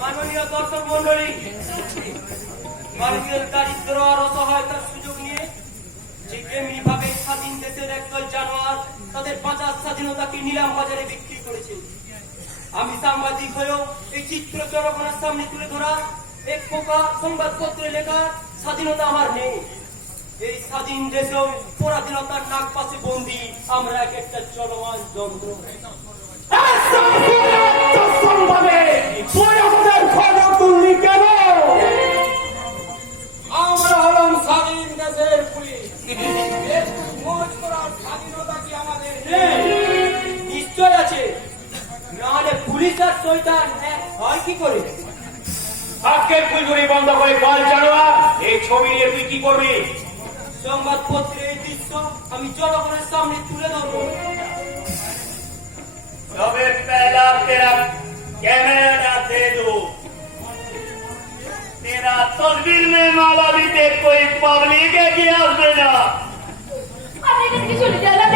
মাননীয় দর্শক মন্ডলী, ভারতীয় দারিদ্র আর অসহায়তার সুযোগ নিয়ে যে এমনি ভাবে স্বাধীন দেশের একদল জানোয়ার তাদের বাঁচার স্বাধীনতাকে নিলাম বাজারে বিক্রি করেছে। আমি সাংবাদিক হয়েও এই চিত্র জনগণের সামনে তুলে ধরা এক প্রকার সংবাদপত্রে লেখা স্বাধীনতা আমার নেই। এই স্বাধীন দেশেও পরাধীনতার নাক পাশে বন্দী আমরা এক একটা চলমান যন্ত্র। আমরা হলাম স্বাধীন দেশের পুলিশ। খোঁজ করার স্বাধীনতা কি আমাদের নেই? নিশ্চয় আছে, নাহলে পুলিশ আর শয়তান এক হয় কি করে? আজকের ফুলগুলি বন্ধ করে বল জানোয়ার, এই ছবি নিয়ে তুই কি করবি? সংবাদপত্রে এই দৃশ্য আমি জনগণের সামনে তুলে ধরবো। তবে पहला तेरा कैमरा दे दो, तेरा तस्वीर में माला भी देख कोई पब्लिक है कि আসবে না। আপনি এখান থেকে চলে যান।